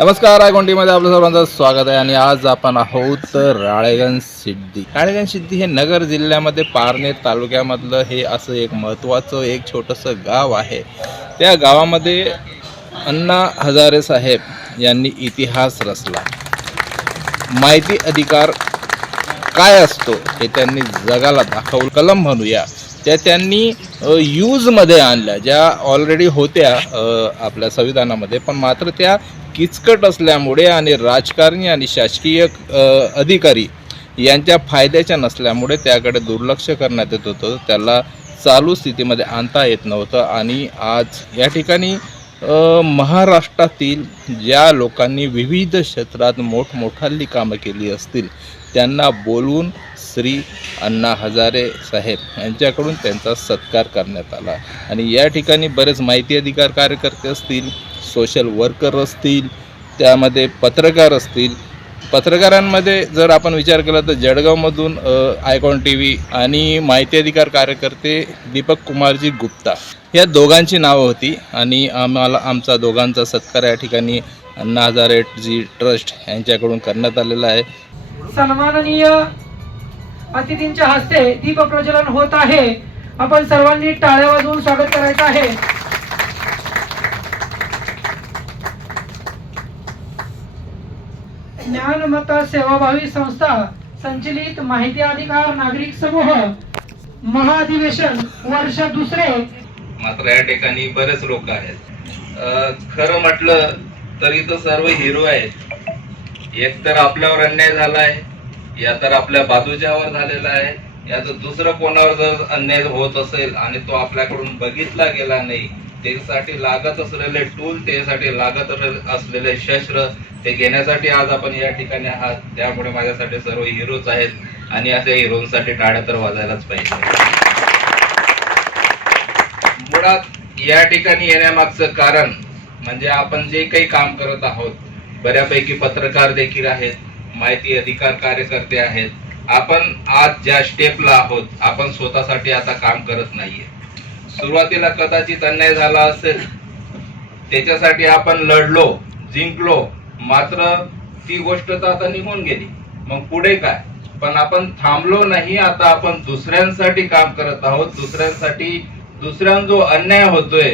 नमस्कार आयकोंटीमध्ये आपलं सर्वांचं स्वागत आहे आणि आज आपण आहोत राळेगण सिद्धी. राळेगण सिद्धी हे नगर जिल्ह्यामध्ये पारनेर तालुक्यामधलं हे असं एक महत्त्वाचं एक छोटंसं गाव आहे. त्या गावामध्ये अण्णा हजारे साहेब यांनी इतिहास रचला. माहिती अधिकार काय असतो हे त्यांनी जगाला दाखवलं. कलम म्हणूया. त्या त्यांनी यूजमध्ये आणल्या ज्या ऑलरेडी होत्या आपल्या संविधानामध्ये पण मात्र त्या किचकट असल्यामुळे आणि राजकारणी आणि शासकीय अधिकारी यांच्या फायद्याच्या नसल्यामुळे त्याकडे दुर्लक्ष करण्यात येत होतं. त्याला चालू स्थितीमध्ये आणता येत नव्हतं आणि आज या ठिकाणी महाराष्ट्रातील ज्या लोकांनी विविध क्षेत्रात मोठमोठाली कामं केली असतील त्यांना बोलवून श्री अण्णा हजारे साहेब यांच्याकडून त्यांचा सत्कार करण्यात आला. आणि या ठिकाणी बरेच माहिती अधिकार कार्यकर्ते असतील सोशल वर्कर असतील त्यामध्ये पत्रकार असतील. पत्रकारांमध्ये जर आपण विचार केला तर जळगावमधून आयकॉन टी व्ही आणि माहिती अधिकार कार्यकर्ते दीपक कुमारजी गुप्ता या दोघांची नावं होती. आणि आम्हाला आमचा दोघांचा सत्कार या ठिकाणी अण्णा हजारे ट्रस्ट यांच्याकडून करण्यात आलेला आहे. सन्माननीय अतिथींच्या हस्ते दीप प्रज्वलन होत आहे. आपण सर्वांनी टाळ्या वाजवून स्वागत करायचं आहे. ज्ञानमता सेवाभावी संस्था संचलित माहिती अधिकार नागरिक समूह महाधिवेशन वर्ष दुसरे. मात्र या ठिकाणी बरेच लोक आहेत. खरं म्हटलं तर सर्व हिरो आहेत. एक तर आपल्यावर अन्याय झालाय या तर आपल्या बाजूच्यावर झालेला आहे. या तर दुसरं कोणावर जर अन्याय होत असेल आणि तो आपल्याकडून बघितला गेला नाही त्यासाठी लागत असलेले टूल त्यासाठी लागत असलेले शस्त्र ते घेण्यासाठी आज आपण या ठिकाणी आहात. त्यामुळे माझ्यासाठी सर्व हिरोच आहेत आणि अशा हिरोसाठी टाळ्या तर वाजायलाच पाहिजे. मुळात या ठिकाणी येण्यामागचं कारण म्हणजे आपण जे काही काम करत आहोत बऱ्यापैकी पत्रकार देखील आहेत माहिती अधिकार कार्यकर्ते आहेत. आपण आज ज्या स्टेपला आहोत आपण स्वतःसाठी आता काम करत नाहीये. सुरुवातीला कदाचित अन्याय झाला असेल त्याच्यासाठी आपण लढलो जिंकलो मात्र ती गोष्ट तर आता निघून गेली. मग पुढे काय? पण आपण थांबलो नाही आता आपण दुसऱ्यांसाठी काम करत आहोत दुसऱ्यांसाठी दुसऱ्यां जो अन्याय होतोय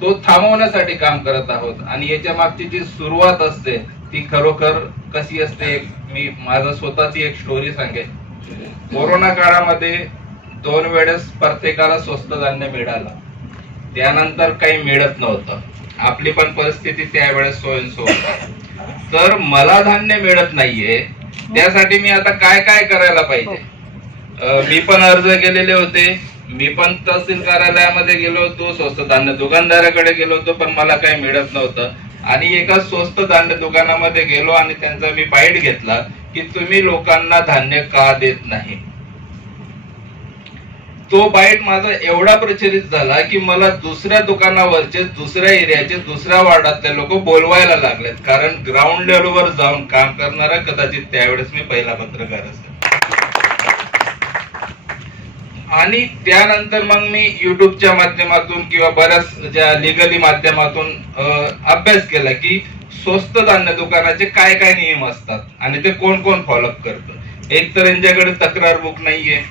तो थांबवण्यासाठी काम करत आहोत. आणि याच्या मागची जी सुरुवात असते ती खरोखर कशी असते? मी माझं स्वतःची एक स्टोरी सांगेन. कोरोना काळामध्ये दोन वेळेस प्रत्येकाला स्वस्त धान्य मिळालं. त्यानंतर काही मिळत नव्हतं. आपली पण परिस्थिती त्यावेळेस सोयींसो तर मला धान्य मिळत नाहीये त्यासाठी मी आता काय काय करायला पाहिजे? मी पण अर्ज केलेले होते. मी पण तहसील कार्यालयामध्ये गेलो होतो स्वस्त धान्य दुकानदाराकडे गेलो होतो पण मला काही मिळत नव्हतं. आणि एका स्वस्त धान्य दुकानामध्ये गेलो आणि त्यांचा मी बाईट घेतला की तुम्ही लोकांना धान्य का देत नाही? तो बाईट माझा एवढा प्रचलित झाला की मला दुसऱ्या दुकानावरचे दुसऱ्या एरियाचे दुसऱ्या वार्डातले लोक बोलवायला लागलेत. कारण ग्राउंड लेवलवर जाऊन काम करणारा कदाचित त्यावेळेस मी पहिला पत्रकार असेल. आणि त्यानंतर मग मी युट्यूबच्या माध्यमातून किंवा बऱ्याच ज्या लिगली माध्यमातून अभ्यास केला की स्वस्त धान्य दुकानाचे काय काय नियम असतात आणि ते कोण कोण फॉलोअप करतं. एक तर यांच्याकडे तक्रार बुक नाहीये.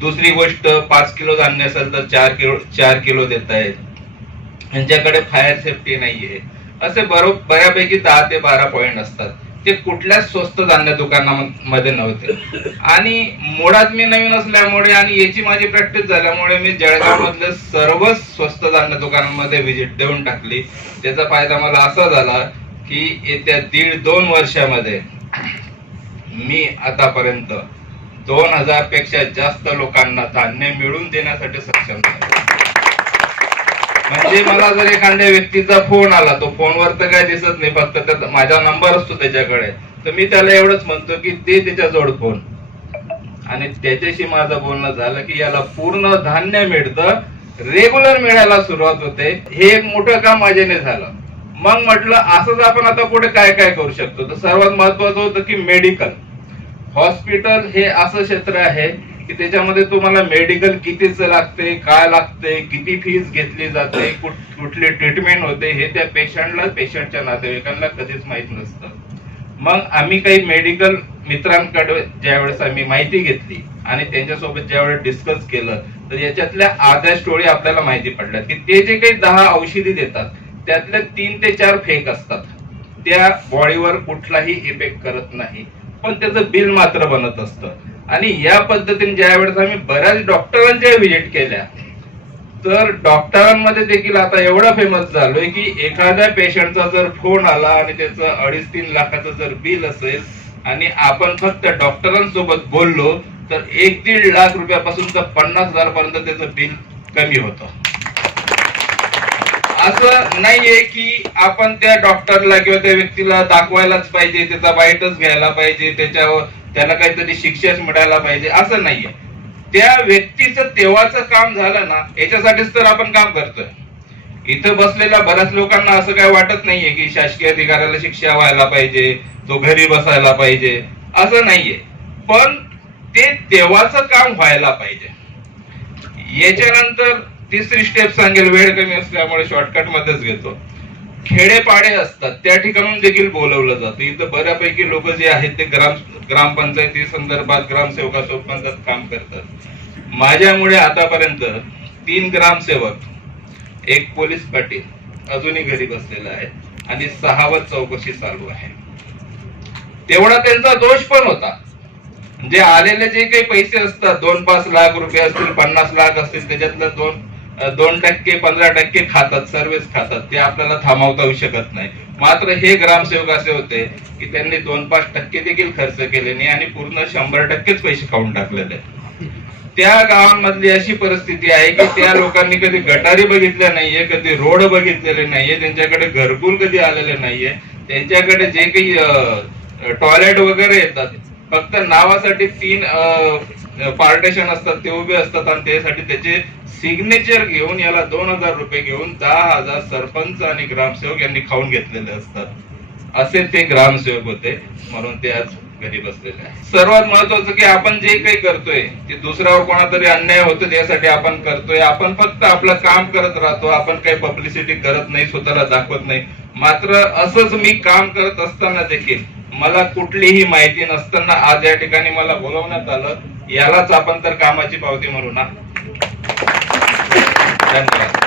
दुसरी गोष्ट पाच किलो धान्य असेल तर चार किलो चार किलो देत आहेत यांच्याकडे फायर सेफ्टी नाहीये. असे बरो बऱ्यापैकी दहा ते बारा पॉईंट असतात. ते कुठल्याच स्वस्त धान्य दुकानामध्ये नव्हते. आणि मुळात मी नवीन असल्यामुळे आणि याची माझी प्रॅक्टिस झाल्यामुळे मी जळगाव मधले सर्व स्वस्त धान्य दुकानांमध्ये व्हिजिट देऊन टाकली. त्याचा फायदा मला असा झाला की येत्या दीड दोन वर्षामध्ये मी आतापर्यंत दोन हजारपेक्षा जास्त लोकांना धान्य मिळवून देण्यासाठी सक्षम झालो. म्हणजे मला जर एखाद्या व्यक्तीचा फोन आला तो फोनवर तर काय दिसत नाही फक्त त्याचा माझा नंबर असतो त्याच्याकडे. तर मी त्याला एवढंच म्हणतो की ते त्याच्याजवळ फोन. आणि त्याच्याशी माझं बोलणं झालं की याला पूर्ण धान्य मिळतं. रेग्युलर मिळायला सुरुवात होते. हे एक मोठं काम माझ्याने झालं. मग म्हटलं असंच आपण आता पुढे काय काय करू शकतो? तर सर्वात महत्वाचं होतं की मेडिकल हॉस्पिटल हे असं क्षेत्र आहे की त्याच्यामध्ये तुम्हाला मेडिकल कितीच लागते काय लागते किती फीस घेतली जाते कुठली ट्रीटमेंट होते हे त्या पेशंटला पेशंटच्या नातेवाईकांना कधीच माहीत नसतं. मग आम्ही काही मेडिकल मित्रांकडे ज्यावेळेस आम्ही माहिती घेतली आणि त्यांच्यासोबत ज्यावेळेस डिस्कस केलं तर याच्यातल्या आध्या स्टोरी आपल्याला माहिती पडल्या की ते जे काही दहा औषधी देतात त्यातल्या तीन ते चार फेक असतात. त्या बॉडीवर कुठलाही इफेक्ट करत नाही. पण त्याचं बिल मात्र बनत असतं. आणि या पद्धतीने ज्या वेळेस आम्ही बऱ्याच डॉक्टरांच्या व्हिजिट केल्या तर डॉक्टरांमध्ये देखील आता एवढा फेमस झालोय की एखाद्या पेशंटचा जर फोन आला आणि त्याचं अडीच तीन लाखाचं जर बिल असेल आणि आपण फक्त डॉक्टरांसोबत बोललो तर एक दीड लाख रुपयापासून तर पन्नास हजार पर्यंत त्याचं बिल कमी होतं. असं नाहीये की आपण त्या डॉक्टरला किंवा त्या व्यक्तीला दाखवायलाच पाहिजे त्याचा बाईटच घ्यायला पाहिजे त्याच्यावर त्याला काहीतरी शिक्षाच मिळायला पाहिजे असं नाहीये. त्या व्यक्तीचं तेव्हाचं काम झालं ना याच्यासाठीच तर आपण काम करतोय. इथं बसलेल्या बऱ्याच लोकांना असं काय वाटत नाहीये की शासकीय अधिकाऱ्याला शिक्षा व्हायला पाहिजे तो घरी बसायला पाहिजे असं नाहीये. पण ते तेव्हाचं काम व्हायला पाहिजे. याच्यानंतर तिसरी स्टेप सांगेल वेळ कमी असल्यामुळे शॉर्टकट मध्येच घेतो. खेडेपाडे असतात त्या ठिकाणून देखील बोलवलं जातं. इथं बऱ्यापैकी लोक जे आहेत ते ग्राम ग्रामपंचायती संदर्भात ग्रामसेवका ग्रामसेवकासोबत काम करतात. माझ्यामुळे आतापर्यंत तीन ग्रामसेवक एक पोलीस पाटील अजूनही घरी बसलेला आहे आणि सहावत चौकशी चालू आहे. तेवढा त्यांचा दोष पण होता. जे आलेले जे काही पैसे असतात दोन पाच लाख रुपये असतील पन्नास लाख असतील त्याच्यातलं दोन दोन टक्के पंधरा टक्के खातात सर्वच खातात. ते आपल्याला थांबवता येऊ शकत नाही. मात्र हे ग्रामसेवक असे होते की त्यांनी दोन पाच टक्के देखील खर्च केले नाही आणि पूर्ण शंभर टक्केच पैसे खाऊन टाकलेले. त्या गावांमधली अशी परिस्थिती आहे की त्या लोकांनी कधी गटारी बघितल्या नाहीये कधी रोड बघितलेले नाहीये त्यांच्याकडे घरकुल कधी आलेले नाहीये. त्यांच्याकडे जे काही टॉयलेट वगैरे येतात फक्त नावासाठी तीन पार्टेशन असतात ते उभे असतात आणि त्यासाठी त्याचे सिग्नेचर घेऊन याला दोन हजार रुपये घेऊन दहा हजार सरपंच आणि ग्रामसेवक यांनी खाऊन घेतलेले असतात. असे ते ग्रामसेवक होते म्हणून ते आज घरी बसलेले आहे सर्वात महत्वाचं की आपण जे काही करतोय ते दुसऱ्यावर कोणातरी अन्याय होतो यासाठी आपण करतोय. आपण फक्त आपलं काम करत राहतो आपण काही पब्लिसिटी करत नाही स्वतःला दाखवत नाही. मात्र असंच मी काम करत असताना देखील मला कुठलीही माहिती नसताना आज या ठिकाणी मला बोलवण्यात आलं यालाच आपण तर कामाची पावती म्हणू ना? धन्यवाद.